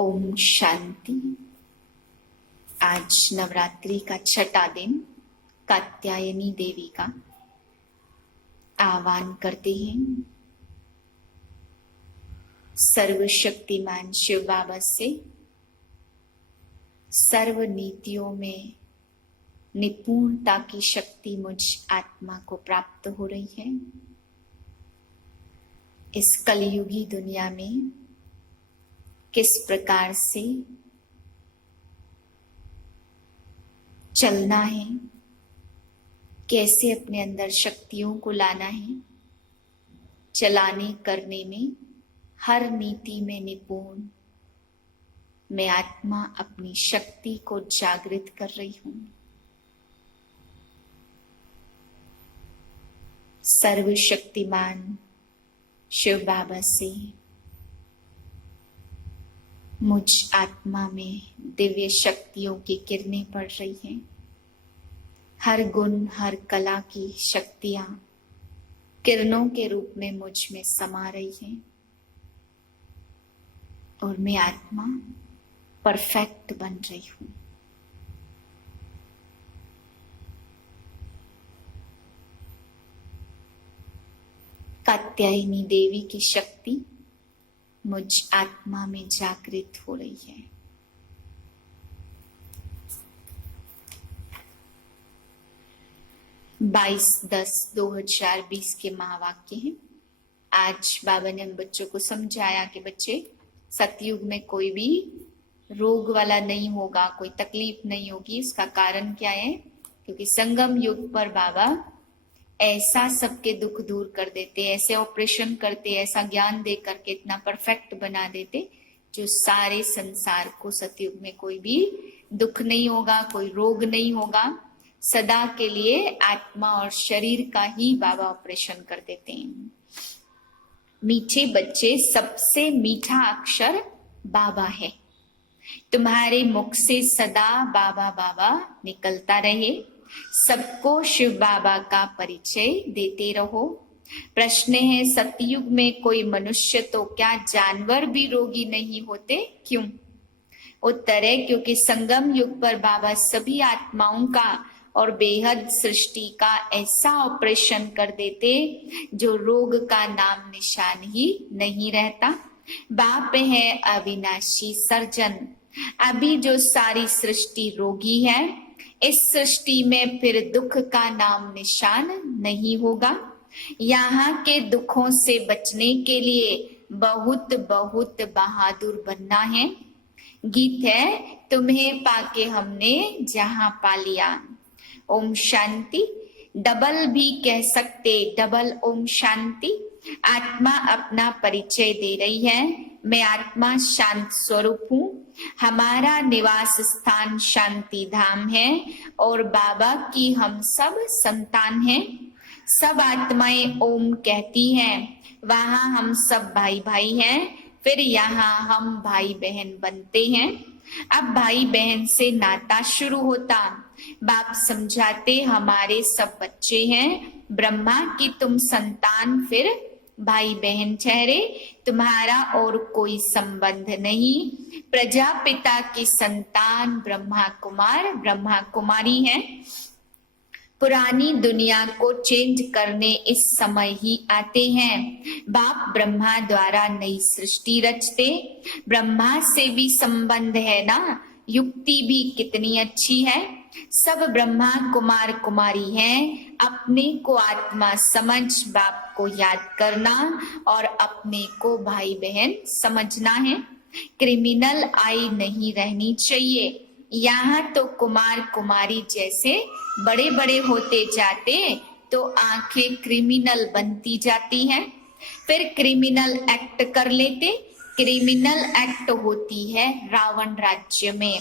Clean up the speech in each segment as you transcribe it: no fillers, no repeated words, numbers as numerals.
ओम शांति। आज नवरात्रि का छठा दिन कात्यायनी देवी का आह्वान करते हैं। सर्वशक्तिमान शिव बाबा से सर्व नीतियों में निपुणता की शक्ति मुझ आत्मा को प्राप्त हो रही है। इस कलयुगी दुनिया में किस प्रकार से चलना है, कैसे अपने अंदर शक्तियों को लाना है, चलाने करने में हर नीति में निपुण मैं आत्मा अपनी शक्ति को जागृत कर रही हूं। सर्वशक्तिमान शिव बाबा से मुझ आत्मा में दिव्य शक्तियों की किरणें पड़ रही हैं। हर गुण हर कला की शक्तियां किरणों के रूप में मुझ में समा रही हैं और मैं आत्मा परफेक्ट बन रही हूं। कात्यायनी देवी की शक्ति मुझ आत्मा में जागृत हो रही है। बाईस 10/2020 के महावाक्य हैं। आज बाबा ने हम बच्चों को समझाया कि बच्चे, सतयुग में कोई भी रोग वाला नहीं होगा, कोई तकलीफ नहीं होगी। इसका कारण क्या है? क्योंकि संगम युग पर बाबा ऐसा सबके दुख दूर कर देते, ऐसे ऑपरेशन करते, ऐसा ज्ञान दे करके इतना परफेक्ट बना देते जो सारे संसार को सतयुग में कोई भी दुख नहीं होगा, कोई रोग नहीं होगा। सदा के लिए आत्मा और शरीर का ही बाबा ऑपरेशन कर देते हैं। मीठे बच्चे, सबसे मीठा अक्षर बाबा है। तुम्हारे मुख से सदा बाबा बाबा निकलता रहे। सबको शिव बाबा का परिचय देते रहो। प्रश्न है, सतयुग में कोई मनुष्य तो क्या जानवर भी रोगी नहीं होते? क्यों? उत्तर है, क्योंकि संगम युग पर बाबा सभी आत्माओं का और बेहद सृष्टि का ऐसा ऑपरेशन कर देते जो रोग का नाम निशान ही नहीं रहता। बाप है अविनाशी सर्जन। अभी जो सारी सृष्टि रोगी है, इस सृष्टि में फिर दुख का नाम निशान नहीं होगा। यहाँ के दुखों से बचने के लिए बहुत बहुत बहादुर बनना है। गीत है, तुम्हें पाके हमने जहां पा लिया। ओम शांति। डबल भी कह सकते, डबल ओम शांति। आत्मा अपना परिचय दे रही है। मैं आत्मा शांत स्वरूप हूँ। हमारा निवास स्थान शांति धाम है और बाबा की हम सब संतान हैं। सब आत्माएं ओम कहती हैं। वहां हम सब भाई भाई हैं। फिर यहाँ हम भाई बहन बनते हैं। अब भाई बहन से नाता शुरू होता। बाप समझाते, हमारे सब बच्चे हैं। ब्रह्मा की तुम संतान, फिर भाई बहन ठहरे। तुम्हारा और कोई संबंध नहीं। प्रजापिता की संतान ब्रह्मा कुमार ब्रह्मा कुमारी हैं। पुरानी दुनिया को चेंज करने इस समय ही आते हैं। बाप ब्रह्मा द्वारा नई सृष्टि रचते। ब्रह्मा से भी संबंध है ना। युक्ति भी कितनी अच्छी है। सब ब्रह्मा कुमार कुमारी हैं। अपने को आत्मा समझ बाप को याद करना और अपने को भाई बहन समझना है। क्रिमिनल आई नहीं रहनी चाहिए। यहाँ तो कुमार कुमारी जैसे बड़े बड़े होते जाते तो आंखें क्रिमिनल बनती जाती हैं। फिर क्रिमिनल एक्ट कर लेते। क्रिमिनल एक्ट होती है रावण राज्य में।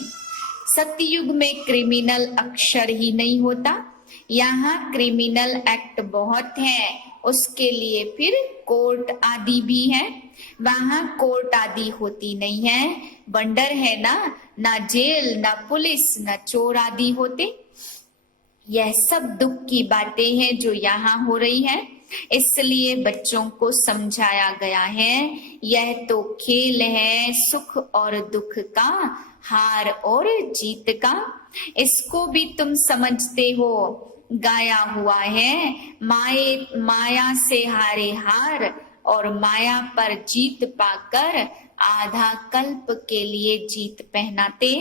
सतयुग में क्रिमिनल अक्षर ही नहीं होता। यहाँ क्रिमिनल एक्ट बहुत है। उसके लिए फिर कोर्ट आदि भी है। वहां कोर्ट आदि होती नहीं है। बंडर है ना जेल, ना पुलिस, ना चोर आदि होते। यह सब दुख की बातें हैं जो यहाँ हो रही है। इसलिए बच्चों को समझाया गया है यह तो खेल है सुख और दुख का, हार और जीत का। इसको भी तुम समझते हो, गाया हुआ है माया से हारे हार और माया पर जीत पाकर आधा कल्प के लिए जीत पहनाते,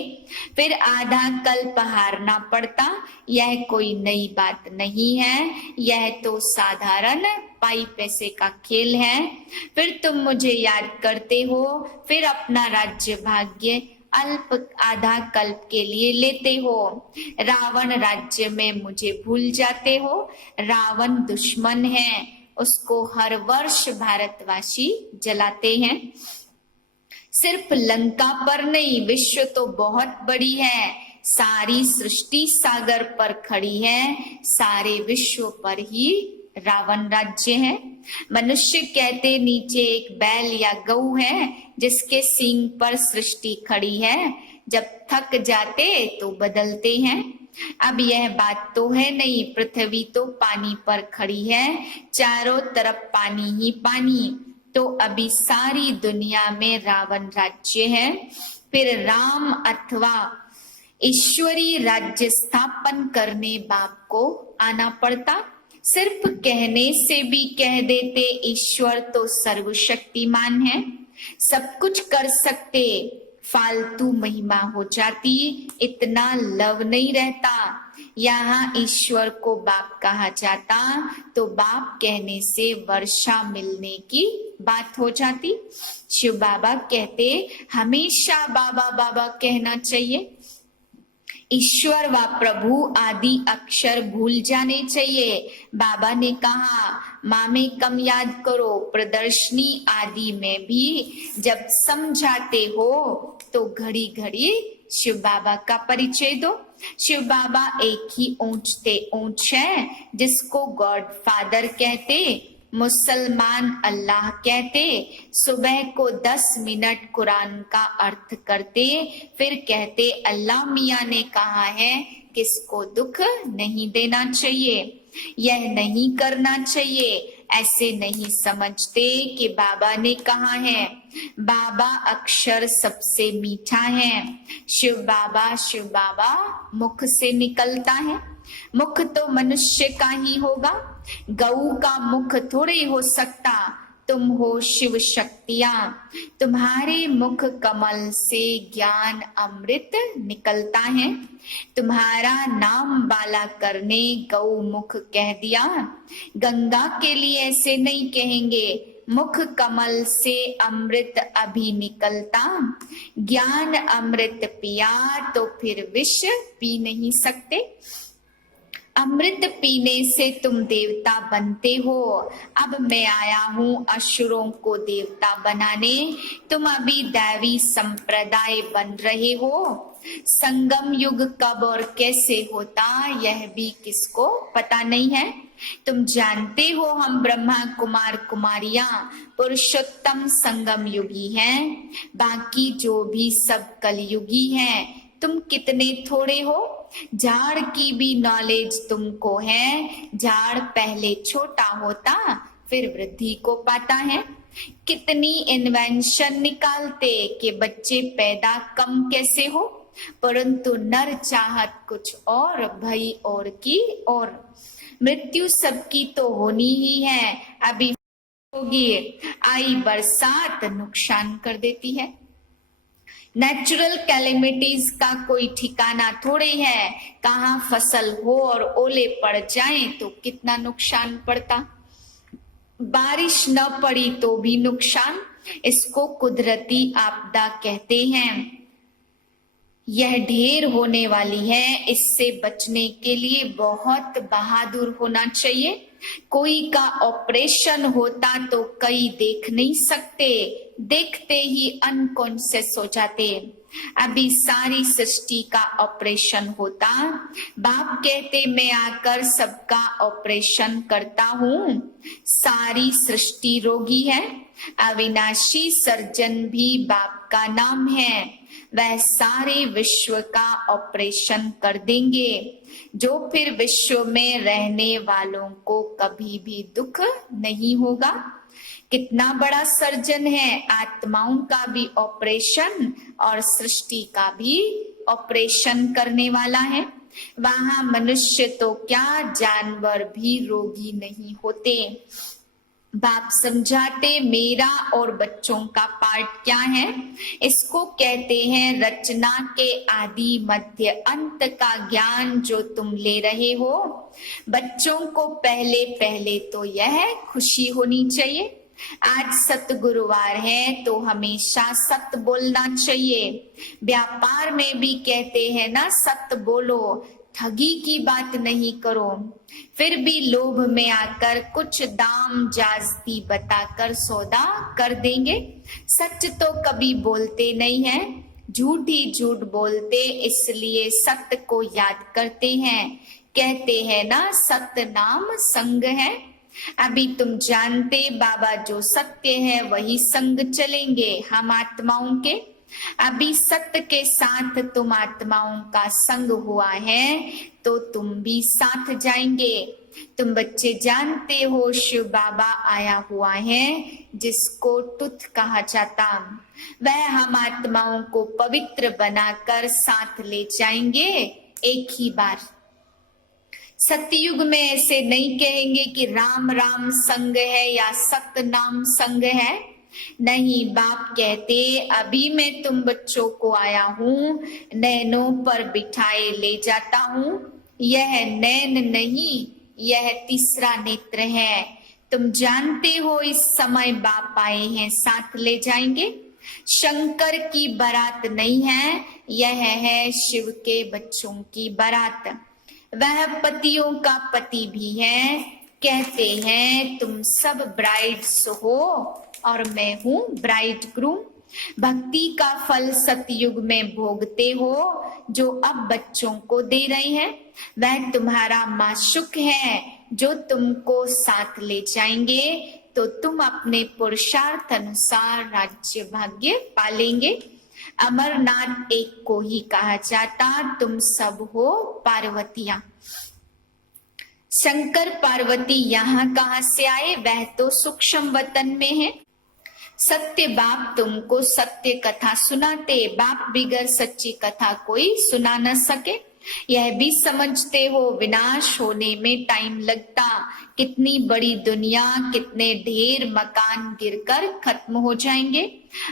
फिर आधा कल्प हारना पड़ता। यह कोई नई बात नहीं है, यह तो साधारण पाई पैसे का खेल है। फिर तुम मुझे याद करते हो, फिर अपना राज्य भाग्य अल्प आधा कल्प के लिए लेते हो। रावण राज्य में मुझे भूल जाते हो। रावण दुश्मन है, उसको हर वर्ष भारतवासी जलाते हैं। सिर्फ लंका पर नहीं, विश्व तो बहुत बड़ी है, सारी सृष्टि सागर पर खड़ी है, सारे विश्व पर ही रावण राज्य है। मनुष्य कहते नीचे एक बैल या गऊ है जिसके सींग पर सृष्टि खड़ी है, जब थक जाते तो बदलते हैं। अब यह बात तो है नहीं, पृथ्वी तो पानी पर खड़ी है, चारों तरफ पानी ही पानी, तो अभी सारी दुनिया में रावण राज्य है। फिर राम अथवा ईश्वरी राज्य स्थापन करने बाप को आना पड़ता। सिर्फ कहने से भी कह देते ईश्वर तो सर्वशक्तिमान है, सब कुछ कर सकते, फालतू महिमा हो जाती, इतना लव नहीं रहता। यहाँ ईश्वर को बाप कहा जाता तो बाप कहने से वर्षा मिलने की बात हो जाती। शिव बाबा कहते हमेशा बाबा बाबा कहना चाहिए, ईश्वर व प्रभु आदि अक्षर भूल जाने चाहिए। बाबा ने कहा माँ में कम याद करो, प्रदर्शनी आदि में भी जब समझाते हो तो घड़ी घड़ी शिव बाबा का परिचय दो। शिव बाबा एक ही ऊंचते ऊंच है, जिसको गॉड फादर कहते, मुसलमान अल्लाह कहते, सुबह को 10 मिनट कुरान का अर्थ करते, फिर कहते अल्लाह मियाँ ने कहा है किसको दुख नहीं देना चाहिए, यह नहीं करना चाहिए, ऐसे नहीं समझते कि बाबा ने कहा है। बाबा अक्षर सबसे मीठा है, शिव बाबा मुख से निकलता है। मुख तो मनुष्य का ही होगा, गऊ का मुख थोड़े हो सकता। तुम हो शिव शक्तियां, तुम्हारे मुख कमल से ज्ञान अमृत निकलता है। तुम्हारा नाम बाला करने गौ मुख कह दिया, गंगा के लिए ऐसे नहीं कहेंगे, मुख कमल से अमृत अभी निकलता। ज्ञान अमृत पिया तो फिर विष पी नहीं सकते। अमृत पीने से तुम देवता बनते हो। अब मैं आया हूँ असुरों को देवता बनाने, तुम अभी दैवी संप्रदाय बन रहे हो। संगम युग कब और कैसे होता यह भी किसको पता नहीं है। तुम जानते हो हम ब्रह्मा कुमार कुमारियां पुरुषोत्तम संगम युगी हैं, बाकी जो भी सब कलयुगी हैं। तुम कितने थोड़े हो, झाड़ की भी नॉलेज तुमको है। झाड़ पहले छोटा होता फिर वृद्धि को पाता है। कितनी इन्वेंशन निकालते कि बच्चे पैदा कम कैसे हो, परंतु नर चाहत कुछ और भई और की और। मृत्यु सबकी तो होनी ही है, अभी होगी। आई बरसात नुकसान कर देती है। नेचुरल कैलेमिटीज का कोई ठिकाना थोड़े है, कहाँ फसल हो और ओले पड़ जाएं तो कितना नुकसान पड़ता। बारिश न पड़ी तो भी नुकसान, इसको कुदरती आपदा कहते हैं। यह ढेर होने वाली है, इससे बचने के लिए बहुत बहादुर होना चाहिए। कोई का ऑपरेशन होता तो कई देख नहीं सकते, देखते ही अनकॉन्शियस हो जाते। अभी सारी सृष्टि का ऑपरेशन होता, बाप कहते मैं आकर सबका ऑपरेशन करता हूँ। सारी सृष्टि रोगी है, अविनाशी सर्जन भी बाप का नाम है। वह सारे विश्व का ऑपरेशन कर देंगे, जो फिर विश्व में रहने वालों को कभी भी दुख नहीं होगा। कितना बड़ा सर्जन है, आत्माओं का भी ऑपरेशन और सृष्टि का भी ऑपरेशन करने वाला है। वहां मनुष्य तो क्या, जानवर भी रोगी नहीं होते। बाप समझाते मेरा और बच्चों का पार्ट क्या है। इसको कहते हैं रचना के आदि मध्य अंत का ज्ञान जो तुम ले रहे हो। बच्चों को पहले पहले तो यह खुशी होनी चाहिए। आज सतगुरुवार है तो हमेशा सत्य बोलना चाहिए। व्यापार में भी कहते हैं ना, सत्य बोलो, ठगी की बात नहीं करो। फिर भी लोभ में आकर कुछ दाम जास्ती बताकर सौदा कर देंगे। सच तो कभी बोलते नहीं है, झूठ ही झूठ बोलते, इसलिए सत्य को याद करते हैं। कहते हैं ना, सत्य नाम संग है। अभी तुम जानते बाबा जो सत्य है वही संग चलेंगे हम आत्माओं के। अभी सत्य के साथ तुम आत्माओं का संग हुआ है तो तुम भी साथ जाएंगे। तुम बच्चे जानते हो शिव बाबा आया हुआ है जिसको तुथ कहा जाता। वह हम आत्माओं को पवित्र बनाकर साथ ले जाएंगे एक ही बार। सतयुग में ऐसे नहीं कहेंगे कि राम राम संग है या सत्य नाम संग है। नहीं, बाप कहते अभी मैं तुम बच्चों को आया हूँ, नैनों पर बिठाए ले जाता हूँ। यह नैन नहीं, यह तीसरा नेत्र है। तुम जानते हो इस समय बाप आए हैं, साथ ले जाएंगे। शंकर की बारात नहीं है, यह है शिव के बच्चों की बारात। वह पतियों का पति भी है। कहते हैं तुम सब ब्राइड्स हो और मैं हूँ ब्राइड ग्रूम। भक्ति का फल सतयुग में भोगते हो जो अब बच्चों को दे रहे हैं। वह तुम्हारा माशुक है जो तुमको साथ ले जाएंगे तो तुम अपने पुरुषार्थ अनुसार राज्य भाग्य पालेंगे। अमरनाथ एक को ही कहा जाता, तुम सब हो पार्वतियां। शंकर पार्वती यहाँ कहाँ से आए, वह तो सूक्ष्म वतन में है। सत्य बाप तुमको सत्य कथा सुनाते, बाप बिगर सच्ची कथा कोई सुना न सके। यह भी समझते हो विनाश होने में टाइम लगता। कितनी बड़ी दुनिया, कितने ढेर मकान गिरकर खत्म हो जाएंगे।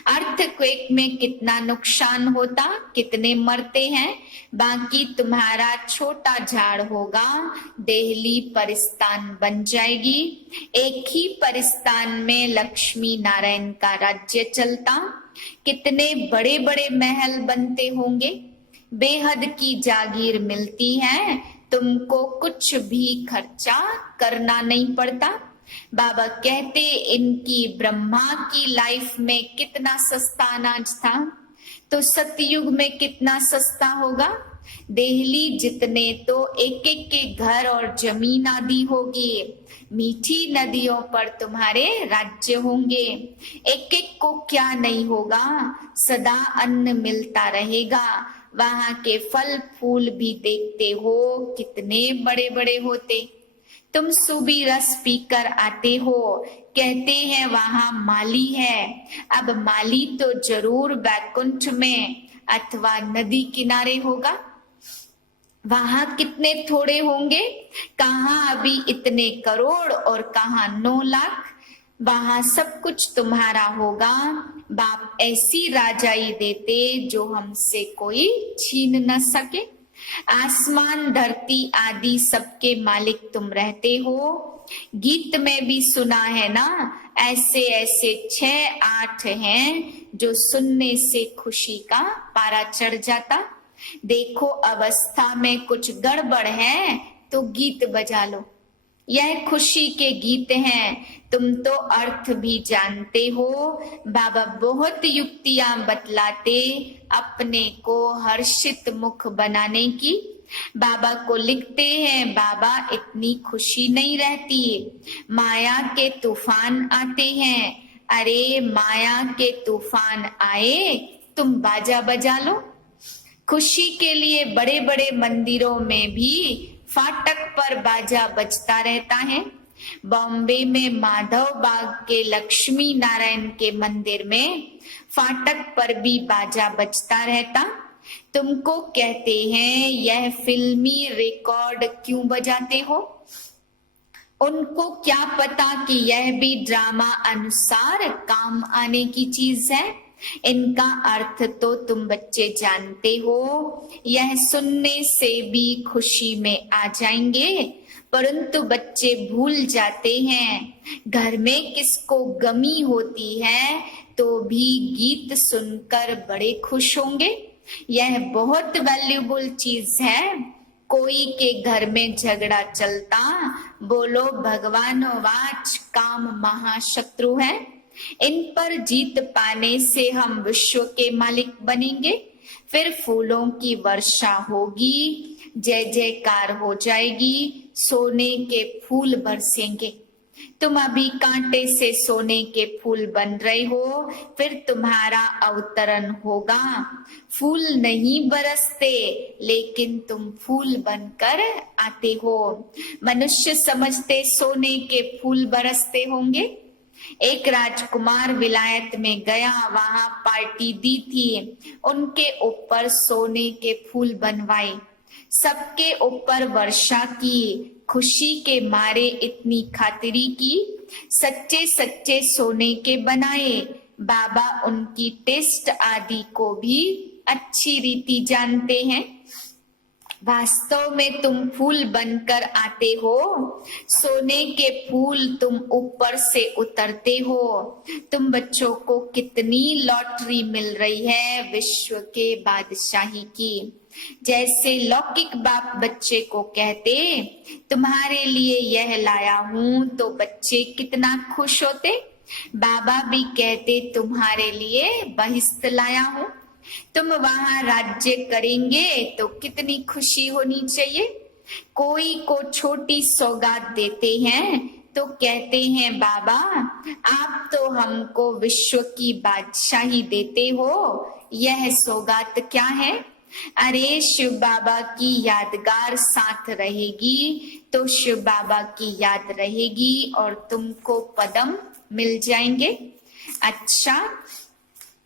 अर्थक्वेक में कितना नुकसान होता, कितने मरते हैं। बाकी तुम्हारा छोटा झाड़ होगा, देहली परिस्तान बन जाएगी। एक ही परिस्तान में लक्ष्मी नारायण का राज्य चलता। कितने बड़े बड़े महल बनते होंगे, बेहद की जागीर मिलती है, तुमको कुछ भी खर्चा करना नहीं पड़ता। बाबा कहते इनकी ब्रह्मा की लाइफ में कितना सस्ता अनाज था, तो सतयुग में कितना सस्ता होगा। देहली जितने तो एक एक के घर और जमीन आदि होगी। मीठी नदियों पर तुम्हारे राज्य होंगे। एक एक को क्या नहीं होगा, सदा अन्न मिलता रहेगा। वहां के फल फूल भी देखते हो कितने बड़े बड़े होते। तुम सुबी रस पीकर आते हो, कहते हैं वहां माली है। अब माली तो जरूर बैकुंठ में अथवा नदी किनारे होगा। वहां कितने थोड़े होंगे, कहाँ अभी इतने करोड़ और कहाँ 9 लाख। वहां सब कुछ तुम्हारा होगा। बाप ऐसी राजाई देते जो हमसे कोई छीन न सके। आसमान धरती आदि सबके मालिक तुम रहते हो। गीत में भी सुना है ना, ऐसे ऐसे 6-8 हैं जो सुनने से खुशी का पारा चढ़ जाता। देखो अवस्था में कुछ गड़बड़ है तो गीत बजा लो, यह खुशी के गीत हैं। तुम तो अर्थ भी जानते हो। बाबा बहुत युक्तियां बतलाते अपने को हर्षित मुख बनाने की। बाबा को लिखते हैं बाबा इतनी खुशी नहीं रहती, माया के तूफान आते हैं। अरे माया के तूफान आए, तुम बाजा बजा लो। खुशी के लिए बड़े बड़े मंदिरों में भी फाटक पर बाजा बजता रहता है। बॉम्बे में माधव बाग के लक्ष्मी नारायण के मंदिर में फाटक पर भी बाजा बजता रहता। तुमको कहते हैं यह फिल्मी रिकॉर्ड क्यों बजाते हो? उनको क्या पता कि यह भी ड्रामा अनुसार काम आने की चीज है। इनका अर्थ तो तुम बच्चे जानते हो। यह सुनने से भी खुशी में आ जाएंगे, परंतु बच्चे भूल जाते हैं घर में किसको गमी होती है तो भी गीत सुनकर बड़े खुश होंगे। यह बहुत वैल्यूबल चीज है। कोई के घर में झगड़ा चलता, बोलो भगवानोवाच काम महाशत्रु है। इन पर जीत पाने से हम विश्व के मालिक बनेंगे। फिर फूलों की वर्षा होगी, जय जयकार हो जाएगी, सोने के फूल बरसेंगे। तुम अभी कांटे से सोने के फूल बन रहे हो, फिर तुम्हारा अवतरण होगा। फूल नहीं बरसते, लेकिन तुम फूल बनकर आते हो। मनुष्य समझते सोने के फूल बरसते होंगे। एक राजकुमार विलायत में गया, वहां पार्टी दी थी, उनके ऊपर सोने के फूल बनवाए, सबके ऊपर वर्षा की, खुशी के मारे इतनी खातिरी की, सच्चे सच्चे सोने के बनाए। बाबा उनकी टेस्ट आदि को भी अच्छी रीति जानते हैं। वास्तव में तुम फूल बनकर आते हो, सोने के फूल तुम ऊपर से उतरते हो। तुम बच्चों को कितनी लॉटरी मिल रही है विश्व के बादशाही की। जैसे लौकिक बाप बच्चे को कहते तुम्हारे लिए यह लाया हूं, तो बच्चे कितना खुश होते। बाबा भी कहते तुम्हारे लिए बहिश्त लाया हूं, तुम वहां राज्य करेंगे तो कितनी खुशी होनी चाहिए। कोई को छोटी सौगात देते हैं तो कहते हैं बाबा आप तो हमको विश्व की बादशाही देते हो, यह सौगात क्या है? अरे शिव बाबा की यादगार साथ रहेगी तो शिव बाबा की याद रहेगी और तुमको पदम मिल जाएंगे। अच्छा,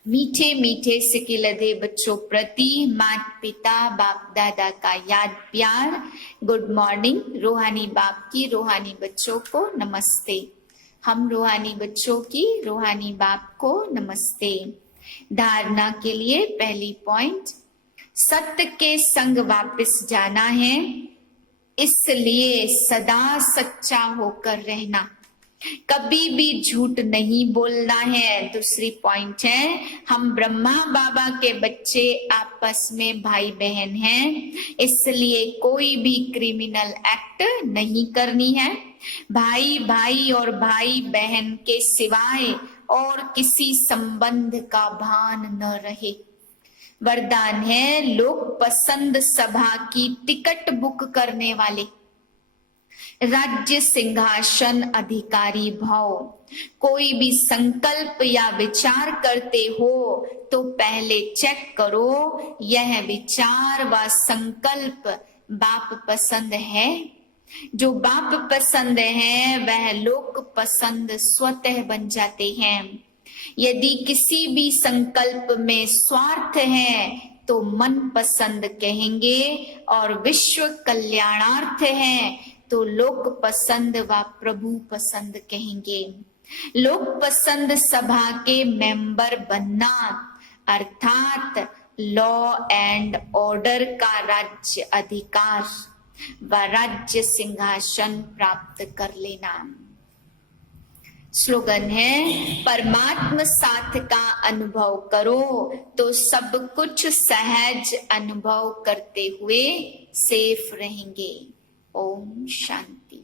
मीठे मीठे सिकिलधे बच्चों प्रति माता पिता बाप दादा का याद प्यार। Good morning. रूहानी बाप की रूहानी बच्चों को नमस्ते। हम रूहानी बच्चों की रूहानी बाप को नमस्ते। धारणा के लिए पहली पॉइंट, सत्य के संग वापस जाना है, इसलिए सदा सच्चा होकर रहना, कभी भी झूठ नहीं बोलना है। दूसरी पॉइंट है, हम ब्रह्मा बाबा के बच्चे आपस में भाई बहन हैं, इसलिए कोई भी क्रिमिनल एक्ट नहीं करनी है। भाई भाई और भाई बहन के सिवाय और किसी संबंध का भान न रहे। वरदान है, लोक पसंद सभा की टिकट बुक करने वाले, राज्य सिंहासन अधिकारी भाव। कोई भी संकल्प या विचार करते हो तो पहले चेक करो यह विचार व संकल्प बाप पसंद है। जो बाप पसंद है वह लोक पसंद स्वतः बन जाते हैं। यदि किसी भी संकल्प में स्वार्थ है तो मन पसंद कहेंगे, और विश्व कल्याणार्थ है तो लोक पसंद व प्रभु पसंद कहेंगे। लोक पसंद सभा के मेंबर बनना अर्थात लॉ एंड ऑर्डर का राज्य अधिकार व राज्य सिंहासन प्राप्त कर लेना। स्लोगन है, परमात्म साथ का अनुभव करो तो सब कुछ सहज अनुभव करते हुए सेफ रहेंगे। ओम शांति।